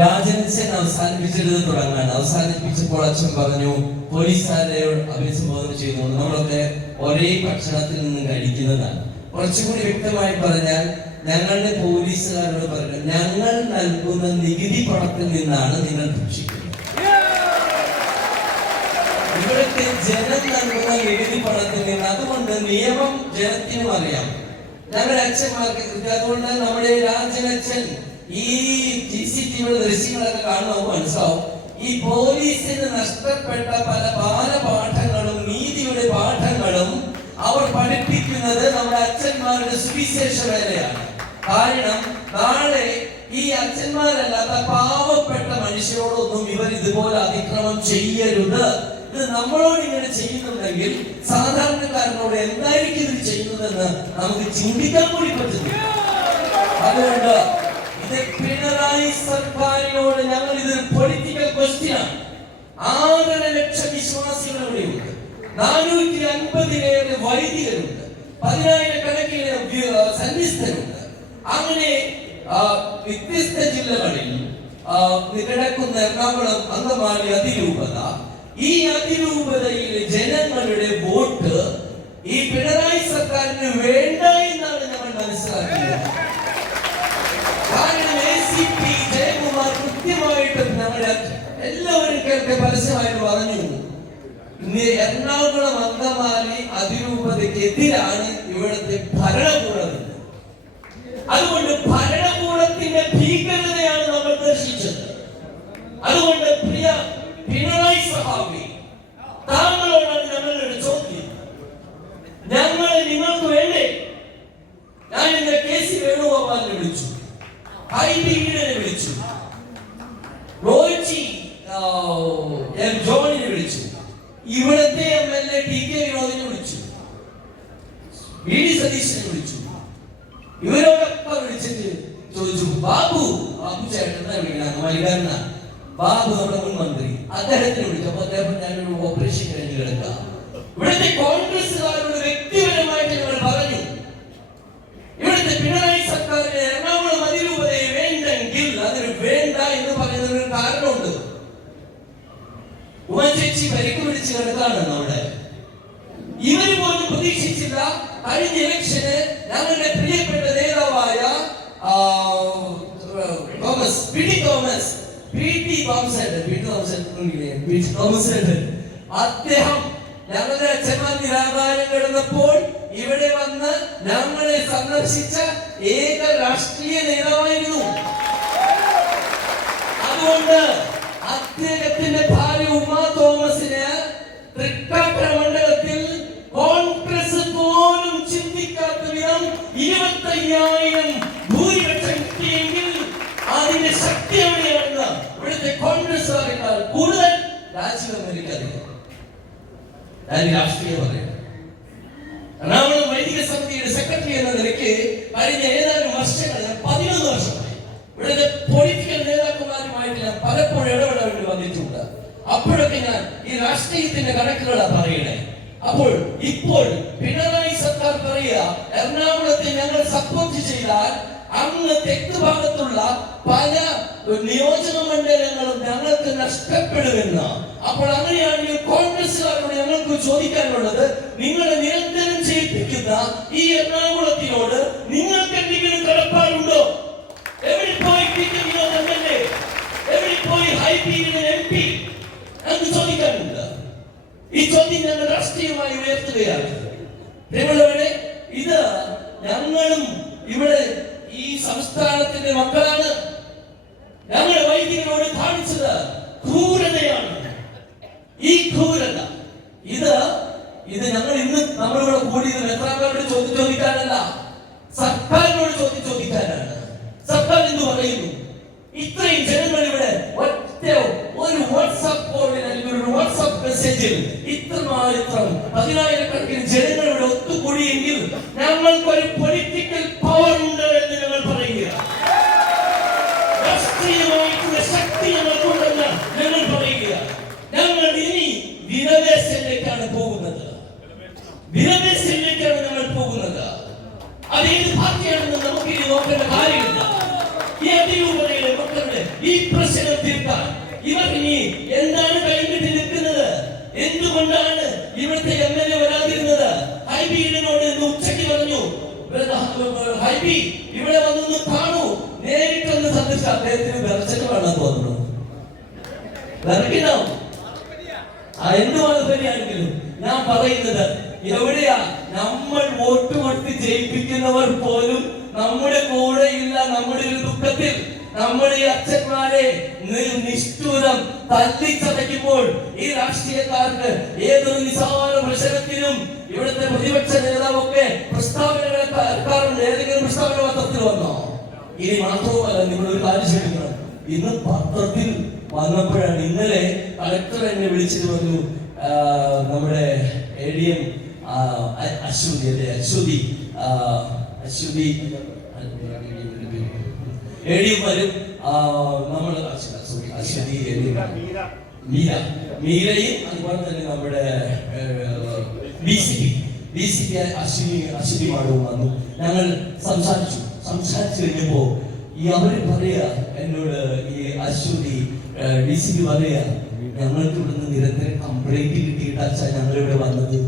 രാജനച്ഛൻ അവസാനിപ്പിച്ചെടുത്ത് തുടങ്ങാൻ. അവസാനിപ്പിച്ചപ്പോൾ അച്ഛൻ പറഞ്ഞു പോലീസുകാരോട് അഭിസംബോധന ചെയ്തു നമ്മളൊക്കെ ഒരേ ഭക്ഷണത്തിൽ നിന്ന് കഴിക്കുന്നതാണ്. കുറച്ചുകൂടി വ്യക്തമായി പറഞ്ഞാൽ ഞങ്ങളുടെ പോലീസുകാരോട് പറഞ്ഞു ഞങ്ങൾ നൽകുന്ന നികുതി പണത്തിൽ നിന്നാണ് നിങ്ങൾ ഭക്ഷിക്കുന്നത്. ഇവിടുത്തെ ജനം നൽകുന്ന നികുതി പണത്തിൽ നിന്ന് അതുകൊണ്ട് നിയമം ജനത്തിനും അറിയാം. ഞങ്ങളുടെ അച്ഛന്മാർക്ക് അതുകൊണ്ട് നമ്മുടെ രാജനച്ഛൻ ഈ സി ടിവിയുടെ ദൃശ്യങ്ങളൊക്കെ കാണുമ്പോൾ മനസ്സിലാവും. ഈ പോലീസിന് നഷ്ടപ്പെട്ട പല ബാലപാഠങ്ങളും നീതിയുടെ പാഠങ്ങളും അവർ പഠിപ്പിക്കുന്നത് നമ്മുടെ അച്ഛന്മാരുടെ സുവിശേഷ വേലയാണ്. കാരണം നാളെ ഈ അച്ഛന്മാരല്ലാത്ത പാവപ്പെട്ട മനുഷ്യരോടൊന്നും ഇവർ ഇതുപോലെ അതിക്രമം ചെയ്യരുത്. ഇത് നമ്മളോട് ഇങ്ങനെ ചെയ്യുന്നുണ്ടെങ്കിൽ സാധാരണക്കാരനോട് എന്തായിരിക്കും ഇത് ചെയ്യുന്നതെന്ന് നമുക്ക് ചിന്തിക്കാൻ കൂടി പറ്റുന്നില്ല. അതുകൊണ്ട് പിണറായി സർക്കാരിനോട് ഞങ്ങൾ ഇത് പൊളിറ്റിക്കൽ ക്വസ്റ്റ്യനാണ് ആറര ലക്ഷം വിശ്വാസികൾ ഇവിടെയുണ്ട് നാനൂറ്റി അൻപതിലേറെ വൈദികരുണ്ട് വ്യ- സന്യസ്തരുണ്ട്. അങ്ങനെ വ്യത്യസ്ത ജില്ലകളിൽ കിടക്കുന്ന എറണാകുളം അങ്കമാലി അതിരൂപത. ഈ അതിരൂപതയിലെ ജനങ്ങളുടെ വോട്ട് ഈ പിണറായി സർക്കാരിന് വേണ്ട എല്ലാവരും കേൾക്കെ പരസ്യമായിട്ട് പറഞ്ഞു. എറണാകുളം അങ്കമാലി അതിരൂപതയ്ക്ക് എതിരാണ് ഇവിടുത്തെ ഭരണകൂടം. അതുകൊണ്ട് ഭരണകൂടത്തിന്റെ ഭീകരതയാണ് നമ്മൾ ദർശിച്ചത് അതുകൊണ്ട് പ്രിയ പിണറായി സഹാബി താങ്കളോടാണ് ഞങ്ങളുടെ ചോദ്യം ഞങ്ങൾ നിങ്ങൾക്ക് വേണ്ടേ ഞാൻ ഇന്ന് കെ സി വേണുഗോപാലിനെ വിളിച്ചു ഹൈബി ഈഡനെ വിളിച്ചു റോയിച്ചി ആ, എം ജോണിനെ വിളിച്ചു ഇവിടുത്തെ M L A T K വിനോദിനെ വിളിച്ചു. വി ഡി സതീശനെ വിളിച്ചു. ഇവരോടൊക്കെ വിളിച്ചിട്ട് ചോദിച്ചു ബാബു ബാബു ചേട്ടനെ വിളിക്കണം? മലികാരന ബാബു നമ്മുടെ മുൻ മന്ത്രി അദ്ദേഹത്തിന് വിളിച്ചു. അപ്പൊ അദ്ദേഹം ഞാനൊരു ഓപ്പറേഷൻ കഴിഞ്ഞ് കിടക്കാം. ഇവിടുത്തെ കോൺഗ്രസ്സുകാരുടെ വ്യക്തിപരമായിട്ട് ഞങ്ങൾ പറഞ്ഞു ഇവിടുത്തെ പിണറായി സർക്കാരിന് എറണാകുളം അതിരൂപതയെ വേണ്ടെങ്കിൽ അതിന് വേണ്ട എന്ന് പറയുന്നതിന് ഒരു കാരണമുണ്ട് ഉമ്മച്ചേച്ചി പരിക്ക് പിടിച്ച് കിടക്കാണ് നമ്മുടെ ഇവർ പോലും പ്രതീക്ഷിച്ചില്ല കഴിഞ്ഞ ഇലക്ഷന് ഞങ്ങളുടെ പ്രിയപ്പെട്ട നേതാവായ Thomas P T Thomas P T Thomas P T Thomas. P T Thomas. അദ്ദേഹം ഞങ്ങളുടെ അച്ഛന്മാർ നിരാകാരം കിടന്നപ്പോൾ ഇവിടെ വന്ന് ഞങ്ങളെ സന്ദർശിച്ച ഏക രാഷ്ട്രീയ നേതാവായിരുന്നു അതുകൊണ്ട് അദ്ദേഹത്തിന്റെ തൃക്കാക്കര കോൺഗ്രസ് പോലും ചിന്തിക്കാത്ത വിധം ഇരുപത്തയ്യായിരം ഭൂരിപക്ഷം കിട്ടിയെങ്കിൽ അതിന്റെ ശക്തി എവിടെയാണെന്ന് ഇവിടുത്തെ കോൺഗ്രസ്സുകാരെക്കാൾ കൂടുതൽ രാജീവ് അമേരിക്ക ഞാൻ രാഷ്ട്രീയം പറയാം എറണാകുളം വൈദിക സമിതിയുടെ സെക്രട്ടറി എന്ന നിലയ്ക്ക് കഴിഞ്ഞ ഏതാനും വർഷങ്ങൾ പതിനൊന്ന് വർഷമായി ഇവിടുത്തെ അപ്പോഴൊക്കെ ഞാൻ ഈ രാഷ്ട്രീയത്തിന്റെ കണക്കുകളാണ് പറയണേ. അപ്പോൾ ഇപ്പോൾ പിണറായി സർക്കാർ പറയുക എറണാകുളത്തെ ഞങ്ങൾ സപ്പോർട്ട് ചെയ്താൽ അങ്ങ് തെക്ക് ഭാഗത്തുള്ള പല നിയോജക മണ്ഡലങ്ങളും ഞങ്ങൾക്ക് നഷ്ടപ്പെടുമെന്ന്. അപ്പോൾ അങ്ങനെയാണെങ്കിൽ കോൺഗ്രസ്സുകാരോട് ഞങ്ങൾക്ക് ചോദിക്കാനുള്ളത് നിങ്ങളെ നിരന്തരം ചെയ്യിപ്പിക്കുന്ന ഈ എറണാകുളത്തിനോട് നിങ്ങൾക്ക് എന്തെങ്കിലും കടപ്പാടുണ്ടോ? എവിടെ പോയി പി എം എ എവിടെ പോയി എം പി? എന്ന് ചോദിക്കാനുണ്ട് ചോദ്യം ഞങ്ങൾ രാഷ്ട്രീയമായി ഉയർത്തുകയാണ്. പ്രിയമുള്ളവരെ ഇത് ഞങ്ങളും ഇവിടെ ഈ സംസ്ഥാനത്തിന്റെ മക്കളാണ്. ഞങ്ങൾ വൈദികരോട് കാണിച്ചത് ക്രൂരതയാണ്. ഈ ക്രൂരത. ഇത് ഇത് ഞങ്ങൾ ഇന്ന് നമ്മളിവിടെ കൂടിയത് എത്രാക്കാരോട് ചോദ്യം ചോദിക്കാനല്ല. സർക്കാരിനോട് ചോദ്യം ചോദിക്കാനാണ്. സർക്കാർ എന്ന് പറയുന്നു? ഇത്രയും ജനങ്ങൾ ഇവിടെ ഒറ്റ ഒരു വാട്സാപ്പ് കോളിൽ അല്ലെങ്കിൽ ഒരു വാട്സാപ്പ് മെസ്സേജിൽ ഇത്രമാത്രം പതിനായിരക്കണക്കിന് ജനങ്ങൾ ഇവിടെ ഒത്തുകൂടിയെങ്കിൽ ഞങ്ങൾക്ക് ഒരു പൊളിറ്റിക്കൽ പവർ ഉണ്ട് എന്ന് ഞങ്ങൾ പറയുക. രാഷ്ട്രീയമായിട്ടുള്ള ശക്തി ഞങ്ങൾക്കുണ്ടെന്ന് ഞങ്ങൾ പറയുക. ഞങ്ങൾ ഇനി വിനവേശനിലേക്കാണ് പോകുന്നത്. വിനവേശനിലേക്കാണ് ഞങ്ങൾ പോകുന്നത്. അത് ഏത് പാർട്ടിയാണെന്ന് നമുക്ക് ഇനി നോക്കേണ്ട കാര്യമില്ല. ഈ അതിരൂപതയിലെ മക്കളുടെ ഈ പ്രശ്നം തീർക്കാൻ ഇവർ ഇനി എന്താണ് കഴിഞ്ഞിട്ട് നിൽക്കുന്നത് എന്തുകൊണ്ടാണ് ഇവിടുത്തെ എം എൽ എ വരാതിരുന്നത് ഇന്ന് ഉച്ചയ്ക്ക് പറഞ്ഞു ഹൈബി ഇവിടെ വന്നൊന്ന് കാണൂ. നേരിട്ടൊന്ന് സന്ദർശിച്ച അദ്ദേഹത്തിന് വിറച്ചിട്ട് വേണം തോന്നുന്നു. വിറക്കണോ ആ എന്ത് വളർത്തനെയാണെങ്കിലും ഞാൻ പറയുന്നത് എവിടെയാ നമ്മൾ വോട്ട് കൊടുത്ത് ജയിപ്പിക്കുന്നവർ പോലും നമ്മുടെ കൂടെ ഇല്ല നമ്മുടെ ഒരു ദുഃഖത്തിൽ. നമ്മുടെ ഈ അച്ഛന്മാരെ നിഷ്ഠൂരം തല്ലിച്ചതയ്ക്കുമ്പോൾ ഈ രാഷ്ട്രീയക്കാർക്ക് ഏതൊരു നിസാര പ്രശ്നത്തിനും ഇവിടുത്തെ പ്രതിപക്ഷ നേതാവൊക്കെ പ്രസ്താവനകളെ ഏതെങ്കിലും പ്രസ്താവന പത്രത്തിൽ വന്നോ? ഇനി മാത്രവുമല്ല നിങ്ങളൊരു കാര്യം ചെയ്യുന്നത് ഇന്ന് പത്രത്തിൽ വന്നപ്പോഴാണ് ഇന്നലെ കളക്ടർ എന്നെ വിളിച്ചിട്ട് പറഞ്ഞു നമ്മുടെ എ ഡി എം അശ്വതി അല്ലെ? Aswathi Aswathi A D M വരും ആ, നമ്മൾ അശ്വതി മീര. മീരയും അതുപോലെ തന്നെ നമ്മുടെ B C P. B C P Ashwini Ashwini മാഡവും വന്നു. ഞങ്ങൾ സംസാരിച്ചു. സംസാരിച്ചു കഴിഞ്ഞപ്പോ ഈ അവർ പറയാ എന്നോട് ഈ അശ്വതി ഡി സി പി പറയാ ഞങ്ങൾക്ക് ഇവിടുന്ന് നിരന്തരം കംപ്ലൈന്റ് കിട്ടിയിട്ടാച്ചാ ഞങ്ങൾ ഇവിടെ വന്നത്.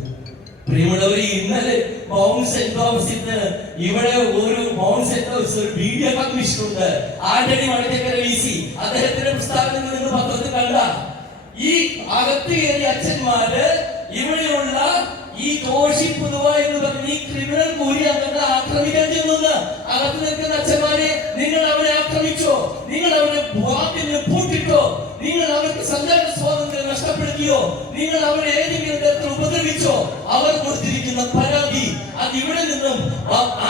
പ്രിയമുള്ളവർ ഇന്നലെ മൗണ്ട് സെന്റ് ഇവിടെ ഒരു മൗണ്ട് സെന്റ് തോമസ് ഒരു വീഡിയോ പങ്കുവച്ചിട്ടുണ്ട് ആന്റണി മണിത്തേക്കര വീസി അദ്ദേഹത്തിന്റെ പുസ്തകത്തിൽ നിന്ന് പത്രത്തിൽ കണ്ട ഈ അകത്ത് കയറിയ അച്ഛന്മാര് ഇവിടെയുള്ള ഈ ദോഷി പുതുവ എന്ന് പറഞ്ഞ ഈ ക്രിമിനൽ കൂലി അങ്ങനെ ആക്രമിക്കാൻ ചെന്നു അകത്ത് നിൽക്കുന്ന അച്ഛന്മാരെ നിങ്ങൾ അവരെ ആക്രമിച്ചോ? നിങ്ങൾ അവരെ പൂട്ടിട്ടോ? നിങ്ങൾ അവർക്ക് സഞ്ചാര സ്വാതന്ത്ര്യം നഷ്ടപ്പെടുത്തിയോ? നിങ്ങൾ അവരെ ഏതെങ്കിലും തരത്തിൽ അവർ കൊടുത്തിരിക്കുന്ന പരാതി. അത് ഇവിടെ നിന്നും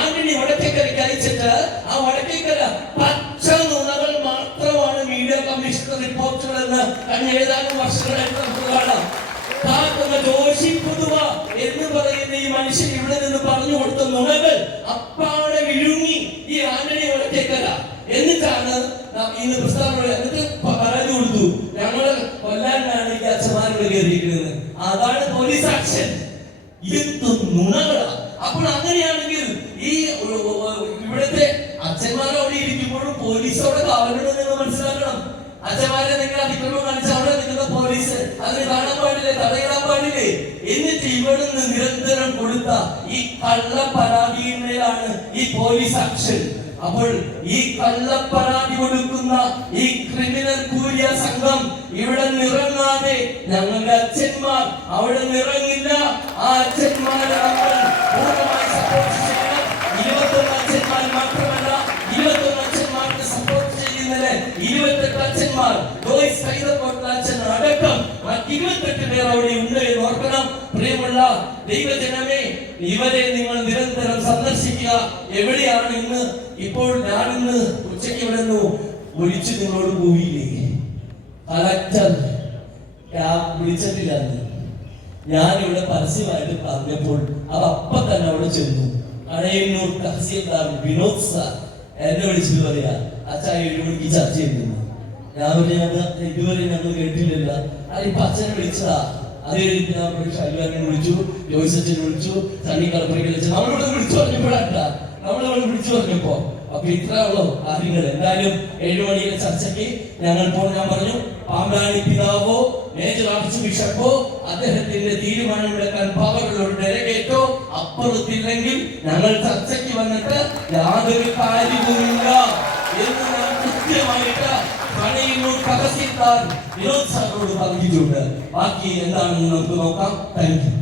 ആന്റണി വടക്കേക്കരയ്ക്ക് അയച്ചിട്ട് ആ വടക്കേക്കര പച്ച നുണകൾ മാത്രമാണ് മീഡിയ കമ്മീഷൻ റിപ്പോർട്ടുകൾ എന്ന് കഴിഞ്ഞ ഏതാനും വർഷങ്ങളായിട്ട് നമുക്ക് കാണാം. ജോഷി പൊതുവ എന്ന് പറയുന്ന ഈ മനുഷ്യൻ ഇവിടെ നിന്ന് പറഞ്ഞു കൊടുത്ത നുണകൾ അപ്പാടെ വിഴുങ്ങി ഈ ആന്റണി വടക്കേക്കര. എന്നിട്ടാണ് ഇന്ന് പ്രസ്താവന എന്നിട്ട് പരാതി കൊടുത്തു. ഞങ്ങൾ കൊല്ലാനാണ് ഈ അച്ഛന്മാരോട് കയറിയിരിക്കുന്നത്. അതാണ് പോലീസ് ആക്ഷൻ. ഇതൊന്നും നുണകളാ. അപ്പോൾ അങ്ങനെയാണെങ്കിൽ ഈ ഇവിടുത്തെ അച്ഛന്മാർ അവിടെ ഇരിക്കുമ്പോഴും പോലീസ് അവിടെ കാവലുണ്ട് നിങ്ങൾ മനസ്സിലാക്കണം. അച്ഛന്മാരെ നിങ്ങൾ അതിക്രമം കാണിച്ച അവിടെ നിൽക്കുന്ന പോലീസ് അതിന് കാണാൻ പാടില്ലേ തടയിടാൻ പാടില്ലേ? എന്നിട്ട് ഇവിടുന്ന് നിരന്തരം കൊടുത്ത ഈ കള്ള പരാതിയിന്മേലാണ് ഈ പോലീസ് ആക്ഷൻ. അപ്പോൾ ഈ കള്ളപ്പരാതി കൊടുക്കുന്ന ഈ ക്രിമിനൽ കൂലിയ സംഘം ഇവിടെ നിറങ്ങാതെ ഞങ്ങളുടെ അച്ഛന്മാർ അവിടെ നിറങ്ങില്ല. ആ അച്ഛന്മാരെ നമ്മൾ പൂർണമായി സപ്പോർട്ട് ചെയ്യണം. ഇരുപത്തൊന്ന് അച്ഛന്മാർ മാത്രമല്ല ഇരുപത്തൊന്ന് അച്ഛന്മാർക്ക് സപ്പോർട്ട് ചെയ്യുന്നതിന് ഇരുപത്തെട്ട് അച്ഛന്മാർ. അച്ഛൻ അടക്കം ഇരുപത്തെട്ട് പേർ അവിടെ ഉണ്ട് എന്ന് ഓർക്കണം. പ്രിയമുള്ള ദൈവജനമേ ഇവരെ നിങ്ങൾ നിരന്തരം സന്ദർശിക്കുക. എവിടെയാണ് ഇന്ന് ഇപ്പോൾ ഞാൻ ഇന്ന് ഉച്ചയ്ക്ക് ഇവിടെ നിന്ന് ഒഴിച്ചു നിങ്ങളോട് പോയില്ലേ? വിളിച്ചിട്ടില്ല ഞാൻ ഇവിടെ പരസ്യമായിട്ട് പറഞ്ഞപ്പോൾ അത് അപ്പം തന്നെ അവിടെ ചെന്നു. കടയന്നൂർ തഹസീൽദാർ വിനോദ് സാർ എന്നെ വിളിച്ചിട്ട് പറയാ അച്ഛാ ഏഴു മണിക്ക് ചർച്ച ചെയ്യുന്നു. ഞാൻ പറഞ്ഞു അത് ഇതുവരെ ഞങ്ങൾ കേട്ടില്ലല്ല. അതിപ്പോ അച്ഛനെ വിളിച്ചതാ. അത് കഴിഞ്ഞിട്ട് ഞാൻ വിളിച്ചു ജോയിസ് അച്ഛനെ വിളിച്ചു സണ്ണി വിളിച്ചു നമ്മളിവിടെ വിളിച്ചു പറഞ്ഞപ്പോഴാട്ടാ നമ്മളിവിടെ വിളിച്ചു പറഞ്ഞപ്പോ അപ്പൊ ഇത്ര ഉള്ളൂ. കാര്യങ്ങൾ എന്തായാലും ഏഴു ചർച്ചയ്ക്ക് ഞങ്ങൾ ഇപ്പോൾ ഞാൻ പറഞ്ഞു പാമ്പാണി പിതാവോ മേജർ ആർച്ച് ബിഷപ്പോ അദ്ദേഹത്തിന്റെ തീരുമാനം എടുക്കാൻ പവറുള്ള ഡെലഗേറ്റോ അപ്പുറത്തില്ലെങ്കിൽ ഞങ്ങൾ ചർച്ചയ്ക്ക് വന്നിട്ട് യാതൊരു കാര്യവുമില്ല എന്ന് ഞാൻ കൃത്യമായിട്ട് പണിയുന്നു തഹസീൽദാർ വിനോദ് സാറിനോട് പറഞ്ഞിട്ടുണ്ട്. ബാക്കി എന്താണെന്ന് നമുക്ക് നോക്കാം. Thank you